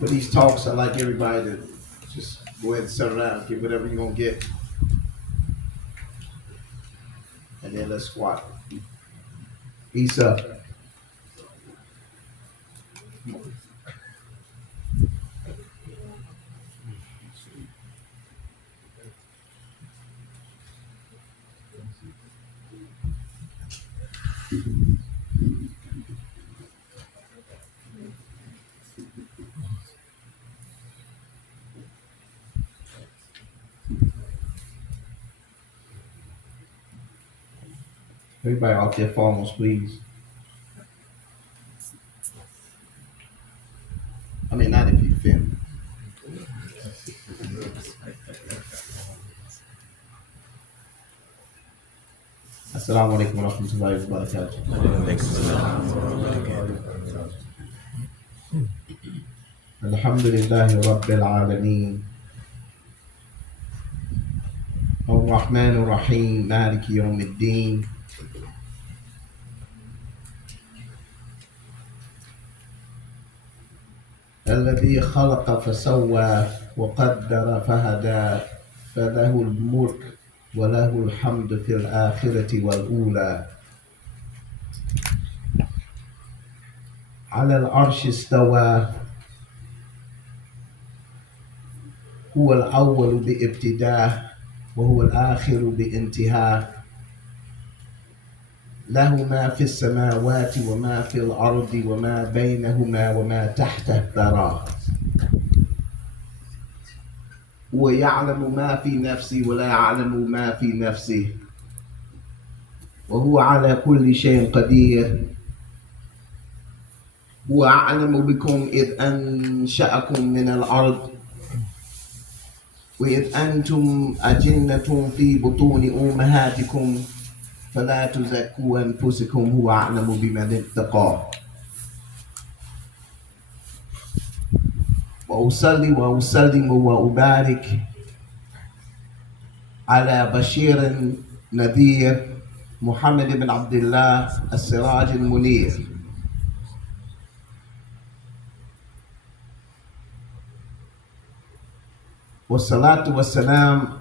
For these talks, I like everybody to just go ahead and settle down, get whatever you're gonna get, and then let's squat. Isa. Everybody off their phones, please. I mean, not if you film. Assalamu alaikum wa rahmatullahi wa barakatuh. Alhamdulillahi Rabbil Alameen. Ar-Rahman Ar-Rahim. Maliki Yawmiddin. الذي خلق فسوى وقدر فهدى فله الملك وله الحمد في الآخرة والأولى على العرش استوى هو الأول بابتداء وهو الآخر بانتهاء له ما في السماوات وما في الأرض وما بينهما وما تحت الثرى ويعلم ما في نفسي ولا يعلم ما في نفسه وهو على كل شيء قدير هو أعلم بكم إذ أنشأكم من الأرض وإذ أنتم أجنة في بطون أمهاتكم فلا تزكوا أنفسكم هو أعلم بمن اتقى وأصلي وأسلم وأبارك على بشير نذير محمد بن عبد الله السراج المنير والصلاة والسلام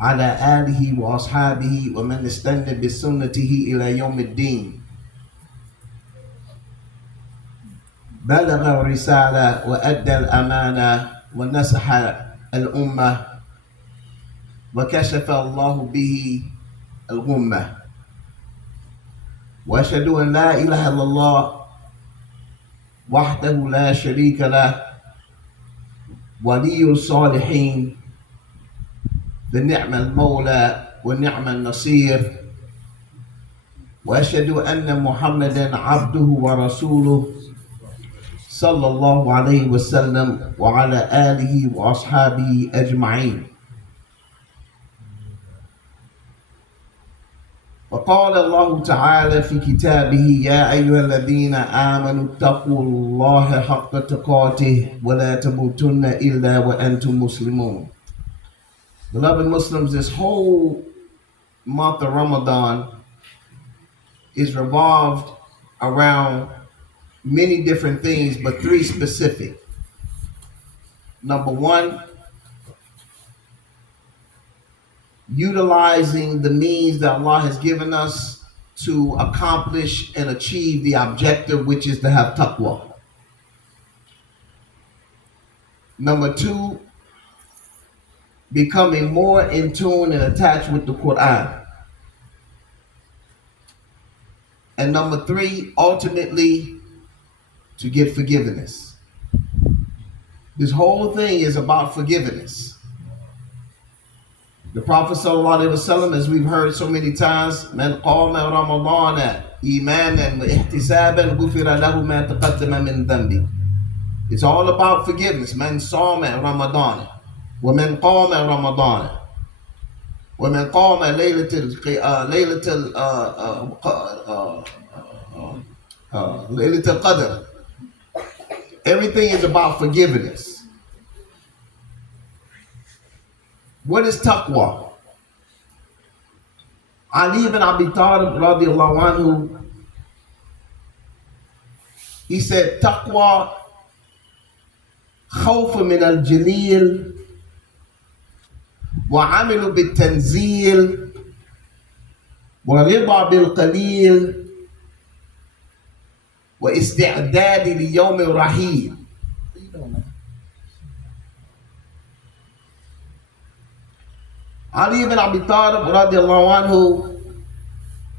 على آله وأصحابه ومن استنى بسنته إلى يوم الدين بلغ الرسالة وأدى الأمانة ونصح الأمة وكشف الله به الغمة وأشهد أن لا إله إلا الله وحده لا شريك له ولي الصالحين بنعم المولى ونعم النصير وأشهد أن محمدا عبده ورسوله صلى الله عليه وسلم وعلى آله وأصحابه أجمعين وقال الله تعالى في كتابه يا أيها الذين آمنوا اتقوا الله حق تقاته ولا تموتن إلا وأنتم مسلمون. Beloved Muslims, this whole month of Ramadan is revolved around many different things, but three specific. Number one, utilizing the means that Allah has given us to accomplish and achieve the objective, which is to have taqwa. Number two, becoming more in tune and attached with the Quran. And number three, ultimately, to get forgiveness. This whole thing is about forgiveness. The Prophet ﷺ, as we've heard so many times, من قام رمضان إيمانا واحتسابا غفر له ما تقدم من ذنبه. It's all about forgiveness. من صام رمضان ومن قام رمضان ومن قام ليلة القدر. Everything is about forgiveness. What is taqwa? Ali ibn Abi Talib radiallahu anhu, he said taqwa خوف من الجليل وعمل بالتنزيل ورضا بالقليل واستعداد ليوم الرحيل. Ali ibn Abi Talib radiallahu anhu,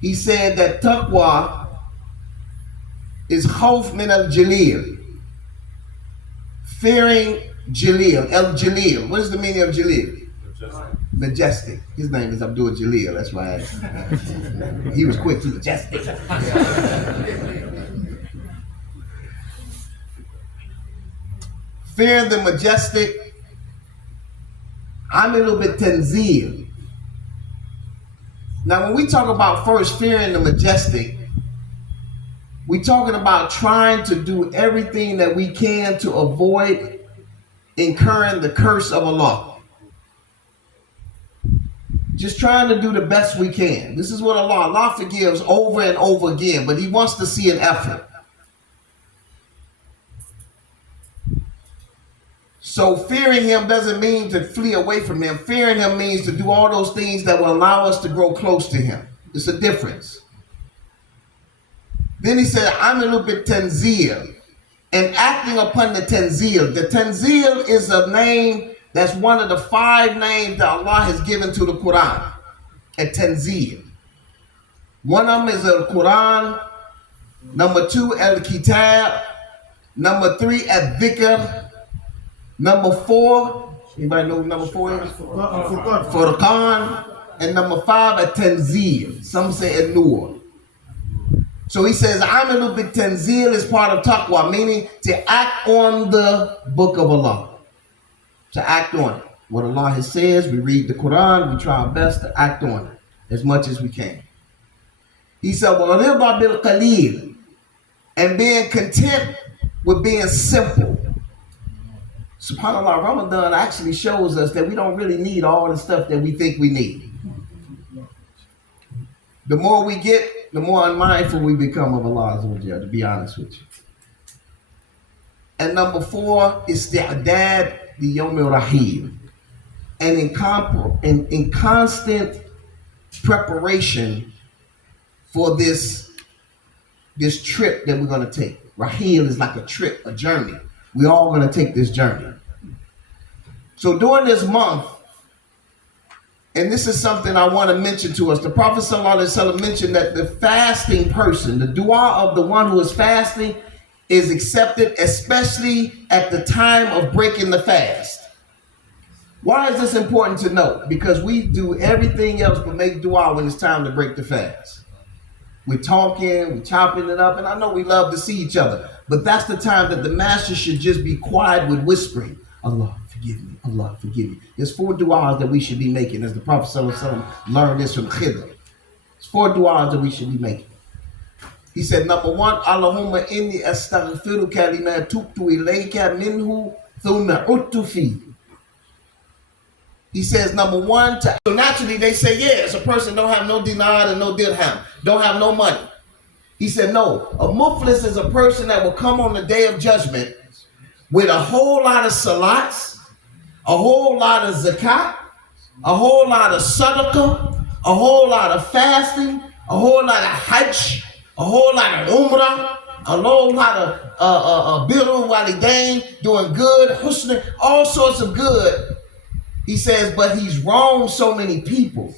he said that taqwa is khawf min al-jalil, fearing Jalil, al-Jalil. What is the meaning of Jalil? Majestic. His name is Abdul Jalil, that's why he was quick to majestic. Fearing the majestic. I'm a little bit tanzil. Now, when we talk about first fearing the majestic, we're talking about trying to do everything that we can to avoid incurring the curse of Allah. Just trying to do the best we can. This is what Allah forgives over and over again, but He wants to see an effort. So fearing Him doesn't mean to flee away from Him. Fearing Him means to do all those things that will allow us to grow close to Him. It's a difference. Then he said, I'm a little bit tanzil. And acting upon the tanzil. The tanzil is a name that's one of the 5 names that Allah has given to the Quran. A tanzil. One of them is Al-Quran. Number 2, Al-Kitab. Number 3, Al-Dhikr. Number 4, anybody know what number 4 is? Furqan. And number 5, a tanzil. Some say a nur. So he says, I'm a little bit tanzil is part of taqwa, meaning to act on the book of Allah. To act on it. What Allah says, we read the Quran, we try our best to act on it as much as we can. He said, وَرِضَى بِالْقَلِيلِ, and being content with being simple. SubhanAllah, Ramadan actually shows us that we don't really need all the stuff that we think we need. The more we get, the more unmindful we become of Allah, to be honest with you. And number 4 is isti'dad li yawm al-rahil. And in constant preparation for this trip that we're going to take. Rahil is like a trip, a journey. We're all going to take this journey. So during this month, and this is something I want to mention to us, the Prophet ﷺ mentioned that the fasting person, the dua of the one who is fasting, is accepted, especially at the time of breaking the fast. Why is this important to note? Because we do everything else but make dua when it's time to break the fast. We're talking, we're chopping it up, and I know we love to see each other, but that's the time that the master should just be quiet with whispering, Allah, forgive me, Allah, forgive me. There's 4 du'as that we should be making, as the Prophet ﷺ learned this from Khidr. There's 4 du'as that we should be making. He said, number 1, Allahumma inni astaghfiruka lima tubtu ilayka minhu thumma uttu fi. He says, number 1, so naturally they say, yes, a person don't have no dinar and no dirham, don't have no money. He said, no, a muflis is a person that will come on the day of judgment with a whole lot of salats, a whole lot of zakat, a whole lot of sadaqah, a whole lot of fasting, a whole lot of hajj, a whole lot of umrah, a whole lot of birrul walidain, doing good, husn, all sorts of good. He says, but he's wronged so many people.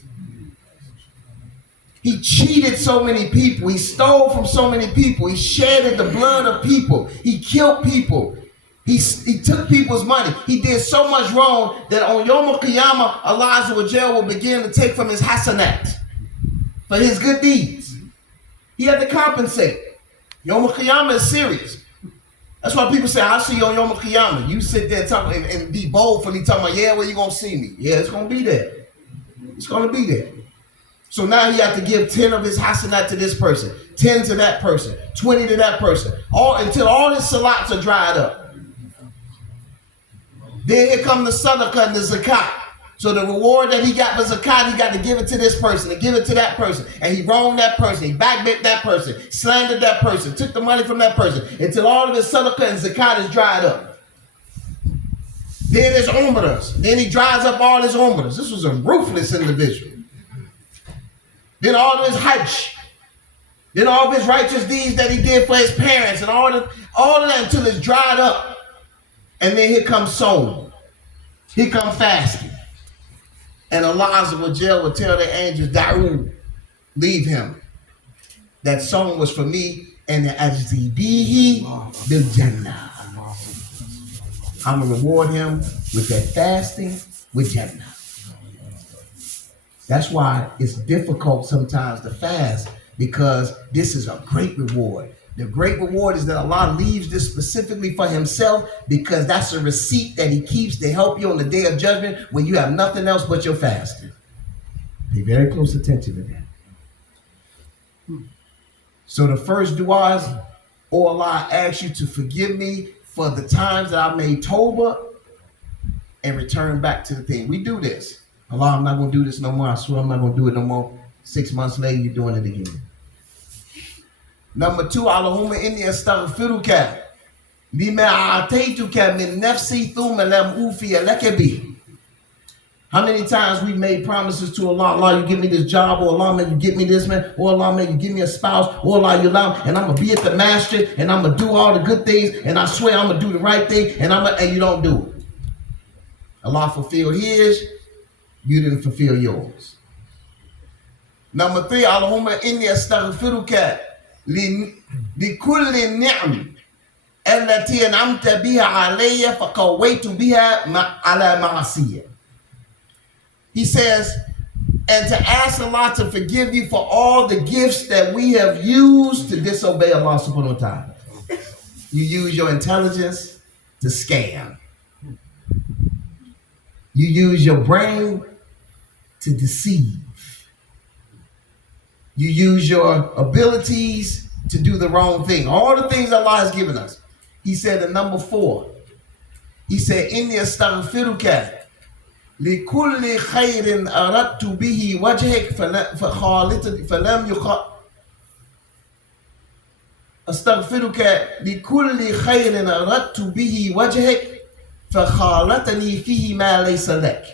He cheated so many people. He stole from so many people. He shedded the blood of people. He killed people. He took people's money. He did so much wrong that on Yom Al-Qiyamah, Allah Azza wa Jal will begin to take from his hasanat, for his good deeds. He had to compensate. Yom Al-Qiyamah is serious. That's why people say, I'll see you on Yom Al-Qiyamah. You sit there and be boldly talking about, yeah, where you going to see me? Yeah, it's going to be there. It's going to be there. So now he had to give 10 of his hasanat to this person, 10 to that person, 20 to that person, until all his salats are dried up. Then here come the sadaqah and the zakat. So the reward that he got for zakat, he got to give it to this person and give it to that person. And he wronged that person, he backbit that person, slandered that person, took the money from that person, until all of his sadaqah and zakat is dried up. Then his umrahs. Then he dries up all his umrahs. This was a ruthless individual. Then all of his hajj. Then all of his righteous deeds that he did for his parents and all of that until it's dried up. And then here comes Sawm. Here comes fasting. And Allah Azza wa Jal will tell the angels, Da'u, leave him. That song was for me, and the ajzibihi bil jannah. I'm going to reward him with that fasting with Jannah. That's why it's difficult sometimes to fast, because this is a great reward. The great reward is that Allah leaves this specifically for himself, because that's a receipt that he keeps to help you on the day of judgment when you have nothing else but your fasting. Pay very close attention to that. So the first dua is, oh Allah, I ask you to forgive me for the times that I made tawbah and return back to the thing. We do this. Allah, I'm not going to do this no more. I swear I'm not going to do it no more. 6 months later, you're doing it again. Number 2, Allahumma inni astaghfiruka lima a'taytuka min nafsi thumma lam ufiya laka bi. How many times we made promises to Allah, Allah, you give me this job, or Allah, may you give me this, man, or Allah, may you give me a spouse, or Allah, you allow, and I'm going to be at the masjid, and I'm going to do all the good things, and I swear I'm going to do the right thing, and you don't do it. Allah fulfilled his, you didn't fulfill yours. Number 3, Allahumma inni astaghfiruka لكل النعم التي أنعمت بها علي فقويت بها على معصية. He says, and to ask Allah to forgive you for all the gifts that we have used to disobey Allah subhanahu wa ta'ala. You use your intelligence to scam. You use your brain to deceive. You use your abilities to do the wrong thing. All the things Allah has given us. He said in number 4, he said, Inni astaghfiruka likulli khayrin aradtu bihi wajhik falam yuqa. Astaghfiruka likulli khayrin aradtu bihi wajhik fakhalatani fihi ma laysa lak.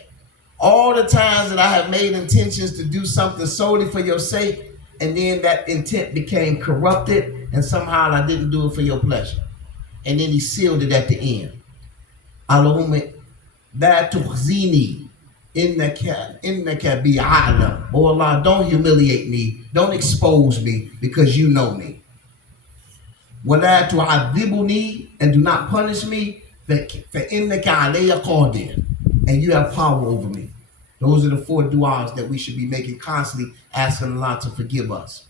All the times that I have made intentions to do something solely for your sake, and then that intent became corrupted, and somehow I didn't do it for your pleasure. And then he sealed it at the end. Allahumma la tukhzini innaka bi'alam. Oh Allah, don't humiliate me, don't expose me, because you know me. Wa la tu'adhibuni, and do not punish me, fa innaka alayya qadir, and you have power over me. Those are the 4 du'as that we should be making constantly, asking Allah to forgive us.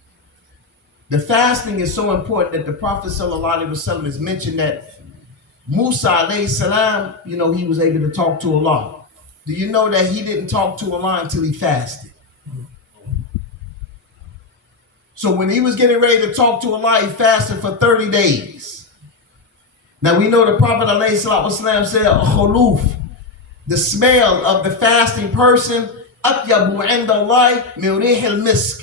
The fasting is so important that the Prophet ﷺ has mentioned that Musa alayhi salam, he was able to talk to Allah. Do you know that he didn't talk to Allah until he fasted? So when he was getting ready to talk to Allah, he fasted for 30 days. Now we know the Prophet ﷺ said, khuluf, the smell of the fasting person, atyabu indallahi min rihil misk.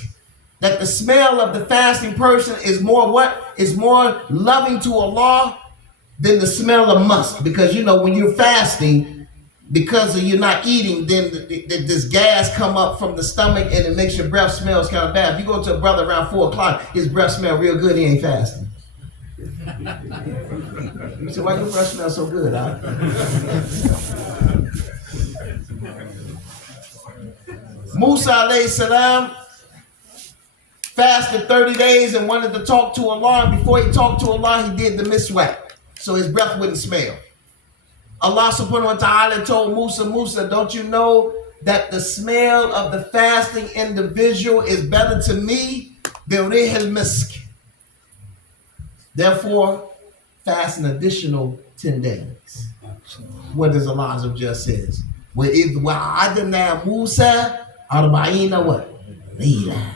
That the smell of the fasting person is more what? Is more loving to Allah than the smell of musk. Because when you're fasting, because you're not eating, then this gas come up from the stomach and it makes your breath smells kind of bad. If you go to a brother around 4 o'clock, his breath smell real good, he ain't fasting. You say, why your breath smell so good, huh? Musa alayhi salam fasted 30 days and wanted to talk to Allah. And before he talked to Allah, he did the miswak, so his breath wouldn't smell. Allah subhanahu wa ta'ala told Musa, don't you know that the smell of the fasting individual is better to me than rihil misk? Therefore, fast an additional 10 days. What does Allah just says? وَإِذْ وَعَدْنَا مُوسَى أَرْبَعِينَ what? لَيْلًا.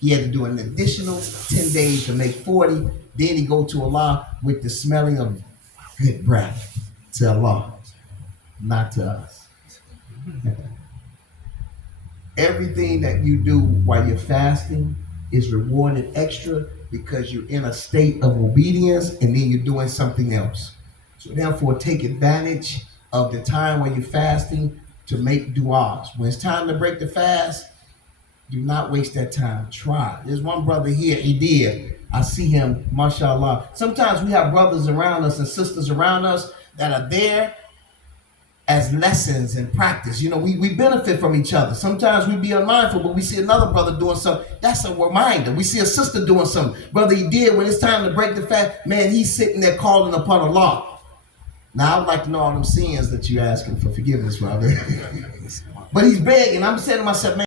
He had to do an additional 10 days to make 40. Then he go to Allah with the smelling of good breath to Allah, not to us. Everything that you do while you're fasting is rewarded extra because you're in a state of obedience and then you're doing something else. So therefore, take advantage of the time when you're fasting to make du'as. When it's time to break the fast, do not waste that time. Try. There's one brother here, he did. I see him, mashallah. Sometimes we have brothers around us and sisters around us that are there as lessons and practice. You know, we benefit from each other. Sometimes we be unmindful, but we see another brother doing something. That's a reminder. We see a sister doing something. Brother, he did. When it's time to break the fast, man, he's sitting there calling upon Allah. Now, I would like to know all them sins that you asking for forgiveness, brother. But he's begging. I'm saying to myself, man,